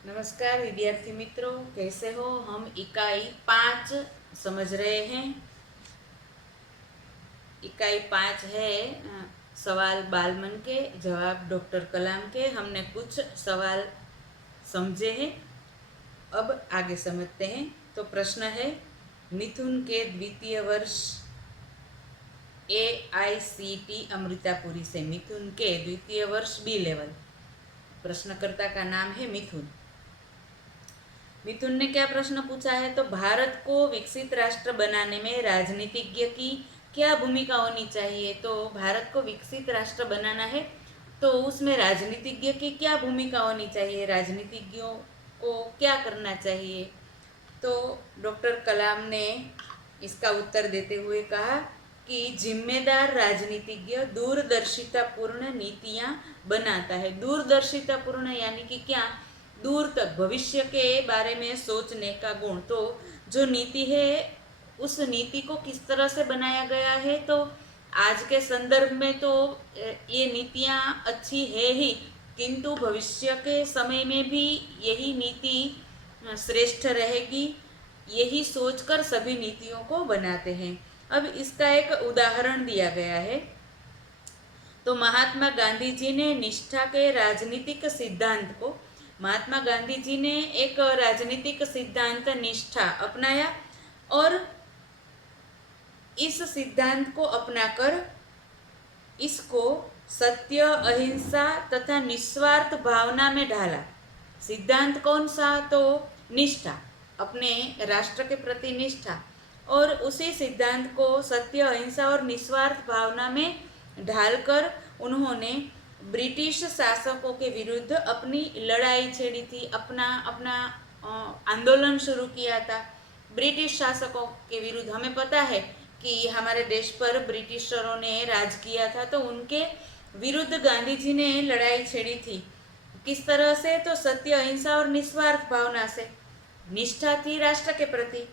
नमस्कार विद्यार्थी मित्रों, कैसे हो। हम इकाई 5 समझ रहे हैं। इकाई 5 है सवाल बालमन के जवाब डॉक्टर कलाम के। हमने कुछ सवाल समझे हैं, अब आगे समझते हैं। तो प्रश्न है, मिथुन के द्वितीय वर्ष AICT अमृतापुरी से। मिथुन के द्वितीय वर्ष B लेवल। प्रश्नकर्ता का नाम है मिथुन। मिथुन ने क्या प्रश्न पूछा है, तो भारत को विकसित राष्ट्र बनाने में राजनीतिज्ञ की क्या भूमिका होनी चाहिए। तो भारत को विकसित राष्ट्र बनाना है तो उसमें राजनीतिज्ञ की क्या भूमिका होनी चाहिए, राजनीतिज्ञों को क्या करना चाहिए। तो डॉक्टर कलाम ने इसका उत्तर देते हुए कहा कि जिम्मेदार राजनीतिज्ञ दूरदर्शितापूर्ण नीतियां बनाता है। दूरदर्शितापूर्ण यानी कि क्या, दूर तक भविष्य के बारे में सोचने का गुण। तो जो नीति है उस नीति को किस तरह से बनाया गया है, तो आज के संदर्भ में तो ये नीतियां अच्छी है ही, किंतु भविष्य के समय में भी यही नीति श्रेष्ठ रहेगी, यही सोचकर सभी नीतियों को बनाते हैं। अब इसका एक उदाहरण दिया गया है। तो महात्मा गांधी जी ने निष्ठा के राजनीतिक सिद्धांत को, महात्मा गांधी जी ने एक राजनीतिक सिद्धांत निष्ठा अपनाया और इस सिद्धांत को अपनाकर इसको सत्य, अहिंसा तथा निस्वार्थ भावना में ढाला। सिद्धांत कौन सा, तो निष्ठा, अपने राष्ट्र के प्रति निष्ठा, और उसी सिद्धांत को सत्य, अहिंसा और निस्वार्थ भावना में ढालकर उन्होंने ब्रिटिश शासकों के विरुद्ध अपनी लड़ाई छेड़ी थी, अपना आंदोलन शुरू किया था ब्रिटिश शासकों के विरुद्ध। हमें पता है कि हमारे देश पर ब्रिटिशरों ने राज किया था, तो उनके विरुद्ध गांधी जी ने लड़ाई छेड़ी थी। किस तरह से, तो सत्य, अहिंसा और निस्वार्थ भावना से, निष्ठा थी राष्ट्र के प्रति।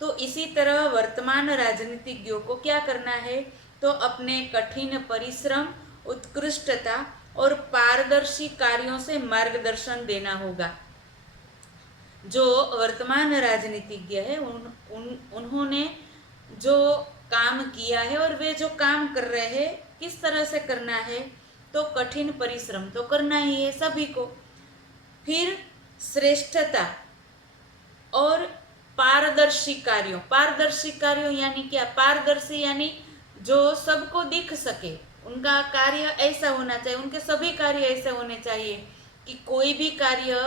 तो इसी तरह वर्तमान राजनीतिज्ञों को क्या करना है, तो अपने कठिन परिश्रम, उत्कृष्टता और पारदर्शी कार्यों से मार्गदर्शन देना होगा। जो वर्तमान राजनीतिज्ञ है उन्होंने जो काम किया है और वे जो काम कर रहे हैं किस तरह से करना है, तो कठिन परिश्रम तो करना ही है सभी को, फिर श्रेष्ठता और पारदर्शी कार्यों यानी क्या, पारदर्शी यानी जो सबको दिख सके, उनका कार्य ऐसा होना चाहिए, उनके सभी कार्य ऐसे होने चाहिए कि कोई भी कार्य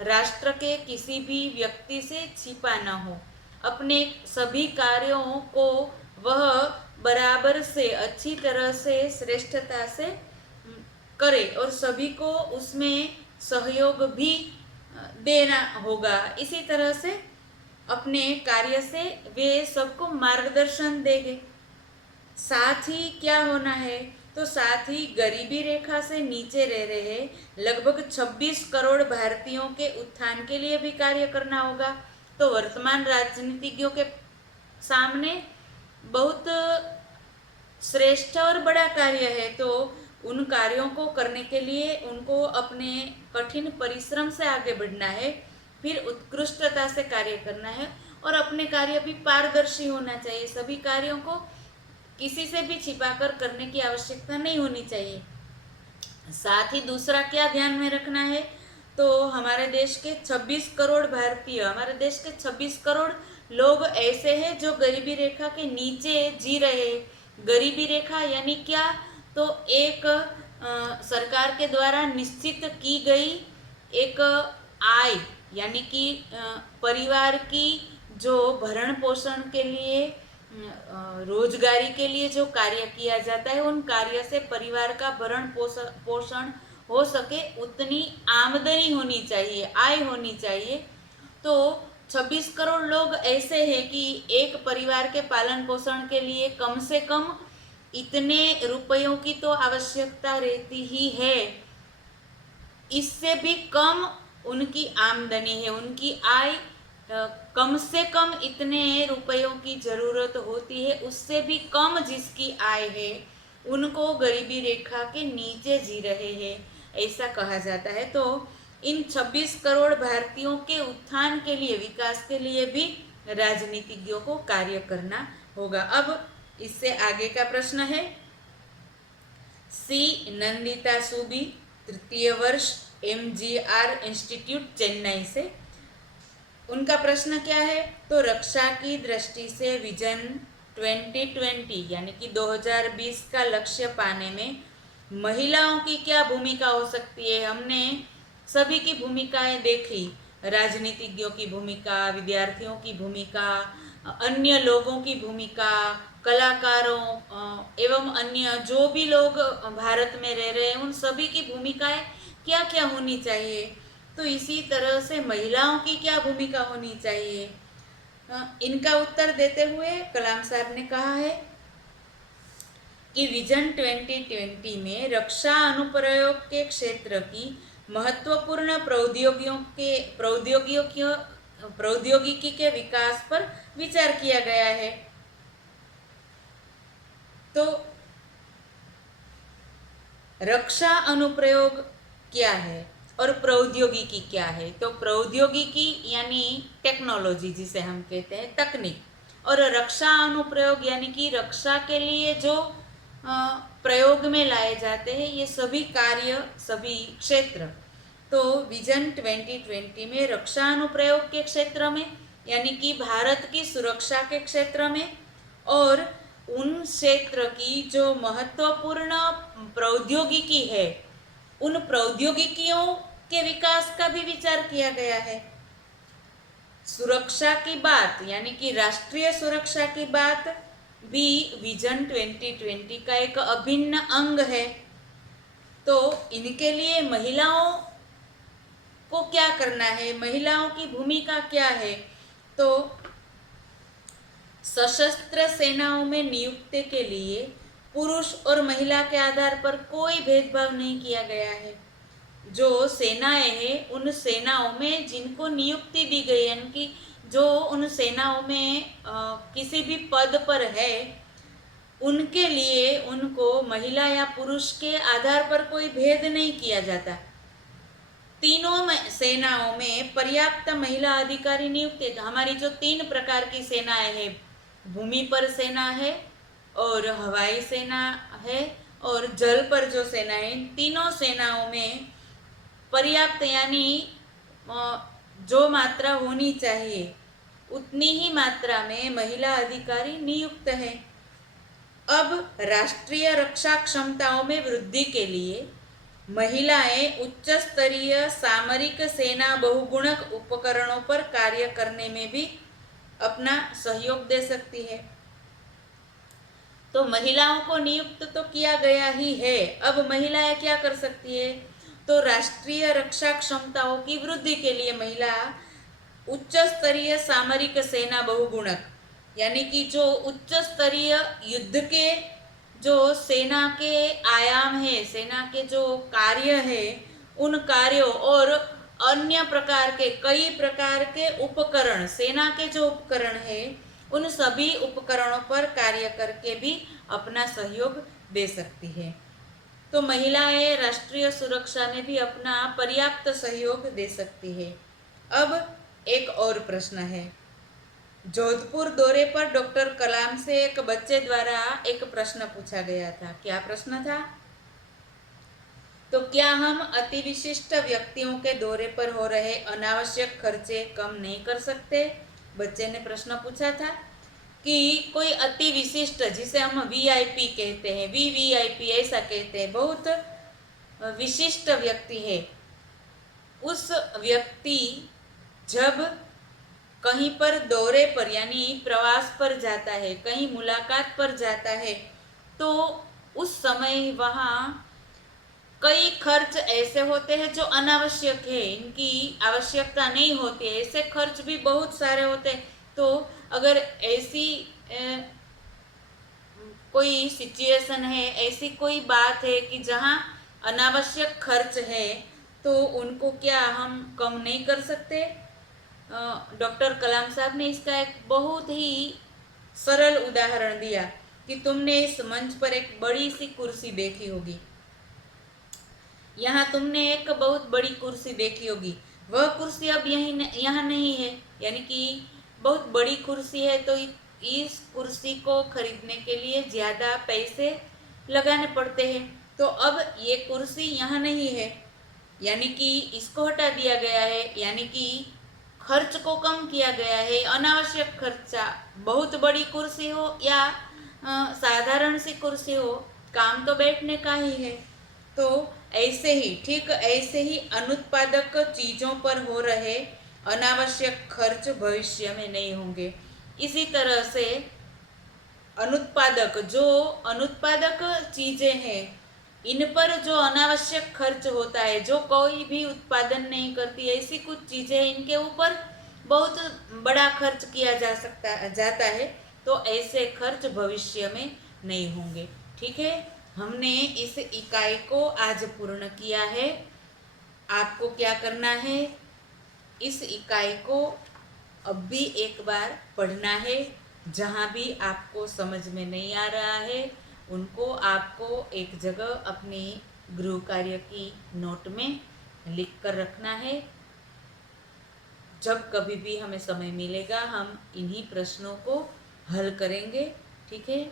राष्ट्र के किसी भी व्यक्ति से छिपा न हो। अपने सभी कार्यों को वह बराबर से, अच्छी तरह से, श्रेष्ठता से करे और सभी को उसमें सहयोग भी देना होगा। इसी तरह से अपने कार्य से वे सबको मार्गदर्शन देंगे। साथ ही क्या होना है, तो साथ ही गरीबी रेखा से नीचे रह रहे लगभग 26 करोड़ भारतीयों के उत्थान के लिए भी कार्य करना होगा। तो वर्तमान राजनीतिज्ञों के सामने बहुत श्रेष्ठ और बड़ा कार्य है, तो उन कार्यों को करने के लिए उनको अपने कठिन परिश्रम से आगे बढ़ना है, फिर उत्कृष्टता से कार्य करना है और अपने कार्य भी पारदर्शी होना चाहिए। सभी कार्यों को किसी से भी छिपाकर करने की आवश्यकता नहीं होनी चाहिए। साथ ही दूसरा क्या ध्यान में रखना है, तो हमारे देश के 26 करोड़ भारतीय, हमारे देश के 26 करोड़ लोग ऐसे हैं जो गरीबी रेखा के नीचे जी रहे हैं। गरीबी रेखा यानी क्या, तो एक सरकार के द्वारा निश्चित की गई एक आय, यानी कि परिवार की जो भरण पोषण के लिए, रोजगारी के लिए जो कार्य किया जाता है, उन कार्य से परिवार का भरण पोषण हो सके उतनी आमदनी होनी चाहिए, आय होनी चाहिए। तो 26 करोड़ लोग ऐसे हैं कि एक परिवार के पालन पोषण के लिए कम से कम इतने रुपयों की तो आवश्यकता रहती ही है, इससे भी कम उनकी आमदनी है, उनकी आय कम से कम इतने रुपयों की जरूरत होती है, उससे भी कम जिसकी आय है उनको गरीबी रेखा के नीचे जी रहे हैं, ऐसा कहा जाता है। तो इन 26 करोड़ भारतीयों के उत्थान के लिए, विकास के लिए भी राजनीतिज्ञों को कार्य करना होगा। अब इससे आगे का प्रश्न है, सी नंदिता सुबी, तृतीय वर्ष, MGR इंस्टीट्यूट चेन्नई से। उनका प्रश्न क्या है? तो रक्षा की दृष्टि से विजन 2020 यानी कि 2020 का लक्ष्य पाने में महिलाओं की क्या भूमिका हो सकती है। हमने सभी की भूमिकाएं देखी, राजनीतिज्ञों की भूमिका, विद्यार्थियों की भूमिका, अन्य लोगों की भूमिका, कलाकारों एवं अन्य जो भी लोग भारत में रह रहे हैं उन सभी की भूमिकाएं क्या क्या होनी चाहिए। तो इसी तरह से महिलाओं की क्या भूमिका होनी चाहिए। इनका उत्तर देते हुए कलाम साहब ने कहा है कि विजन 2020 में रक्षा अनुप्रयोग के क्षेत्र की महत्वपूर्ण प्रौद्योगिकी के विकास पर विचार किया गया है। तो रक्षा अनुप्रयोग क्या है और प्रौद्योगिकी क्या है? तो प्रौद्योगिकी यानी टेक्नोलॉजी जिसे हम कहते हैं, तकनीक, और रक्षा अनुप्रयोग यानी कि रक्षा के लिए जो प्रयोग में लाए जाते हैं ये सभी कार्य, सभी क्षेत्र। तो विजन 2020 में रक्षा अनुप्रयोग के क्षेत्र में यानी कि भारत की सुरक्षा के क्षेत्र में और उन क्षेत्र की जो महत्वपूर्ण प्रौद्योगिकी है उन प्रौद्योगिकियों के विकास का भी विचार किया गया है। सुरक्षा की बात यानी कि राष्ट्रीय सुरक्षा की बात भी विजन 2020 का एक अभिन्न अंग है। तो इनके लिए महिलाओं को क्या करना है, महिलाओं की भूमिका क्या है? तो सशस्त्र सेनाओं में नियुक्ति के लिए पुरुष और महिला के आधार पर कोई भेदभाव नहीं किया गया है। जो सेनाएं हैं उन सेनाओं में जिनको नियुक्ति दी गई यानी कि जो उन सेनाओं में किसी भी पद पर है उनके लिए उनको महिला या पुरुष के आधार पर कोई भेद नहीं किया जाता। तीनों सेनाओं में पर्याप्त महिला अधिकारी नियुक्त है। हमारी जो 3 प्रकार की सेनाएं हैं, भूमि पर सेना है और हवाई सेना है और जल पर जो सेना है, इन तीनों सेनाओं में पर्याप्त यानी जो मात्रा होनी चाहिए उतनी ही मात्रा में महिला अधिकारी नियुक्त है। अब राष्ट्रीय रक्षा क्षमताओं में वृद्धि के लिए महिलाएं उच्च स्तरीय सामरिक सेना बहुगुणक उपकरणों पर कार्य करने में भी अपना सहयोग दे सकती है। तो महिलाओं को नियुक्त तो किया गया ही है, अब महिलाएं क्या कर सकती है? तो राष्ट्रीय रक्षा क्षमताओं की वृद्धि के लिए महिला उच्च स्तरीय सामरिक सेना बहुगुणक यानी कि जो उच्च स्तरीय युद्ध के जो सेना के आयाम है, सेना के जो कार्य है, उन कार्यों और अन्य प्रकार के कई प्रकार के उपकरण, सेना के जो उपकरण है उन सभी उपकरणों पर कार्य करके भी अपना सहयोग दे सकती है। तो महिलाएं राष्ट्रीय सुरक्षा में भी अपना पर्याप्त सहयोग दे सकती है। अब एक और प्रश्न है, जोधपुर दौरे पर डॉक्टर कलाम से एक बच्चे द्वारा एक प्रश्न पूछा गया था। क्या प्रश्न था? तो क्या हम अति विशिष्ट व्यक्तियों के दौरे पर हो रहे अनावश्यक खर्चे कम नहीं कर सकते? बच्चे ने प्रश्न पूछा था कि कोई अति विशिष्ट, जिसे हम VIP कहते हैं, VVIP ऐसा कहते हैं, बहुत विशिष्ट व्यक्ति है, उस व्यक्ति जब कहीं पर दौरे पर यानी प्रवास पर जाता है, कहीं मुलाकात पर जाता है, तो उस समय वहाँ कई खर्च ऐसे होते हैं जो अनावश्यक है, इनकी आवश्यकता नहीं होती है, ऐसे खर्च भी बहुत सारे होते हैं। तो अगर ऐसी कोई सिचुएशन है, ऐसी कोई बात है कि जहाँ अनावश्यक खर्च है, तो उनको क्या हम कम नहीं कर सकते? डॉक्टर कलाम साहब ने इसका एक बहुत ही सरल उदाहरण दिया कि तुमने इस मंच पर एक बड़ी सी कुर्सी देखी होगी। यहाँ तुमने एक बहुत बड़ी कुर्सी देखी होगी, वह कुर्सी अब यहाँ नहीं है, यानी कि बहुत बड़ी कुर्सी है, तो इस कुर्सी को खरीदने के लिए ज़्यादा पैसे लगाने पड़ते हैं। तो अब ये कुर्सी यहाँ नहीं है, यानी कि इसको हटा दिया गया है, यानी कि खर्च को कम किया गया है। अनावश्यक खर्चा, बहुत बड़ी कुर्सी हो या साधारण सी कुर्सी हो, काम तो बैठने का ही है। तो ऐसे ही, ठीक ऐसे ही अनुत्पादक चीज़ों पर हो रहे अनावश्यक खर्च भविष्य में नहीं होंगे। इसी तरह से अनुत्पादक चीज़ें हैं, इन पर जो अनावश्यक खर्च होता है, जो कोई भी उत्पादन नहीं करती, ऐसी कुछ चीज़ें इनके ऊपर बहुत बड़ा खर्च किया जाता है, तो ऐसे खर्च भविष्य में नहीं होंगे। ठीक है, हमने इस इकाई को आज पूर्ण किया है। आपको क्या करना है, इस इकाई को अब भी एक बार पढ़ना है। जहाँ भी आपको समझ में नहीं आ रहा है, उनको आपको एक जगह अपनी गृह कार्य की नोट में लिख कर रखना है। जब कभी भी हमें समय मिलेगा, हम इन्हीं प्रश्नों को हल करेंगे। ठीक है।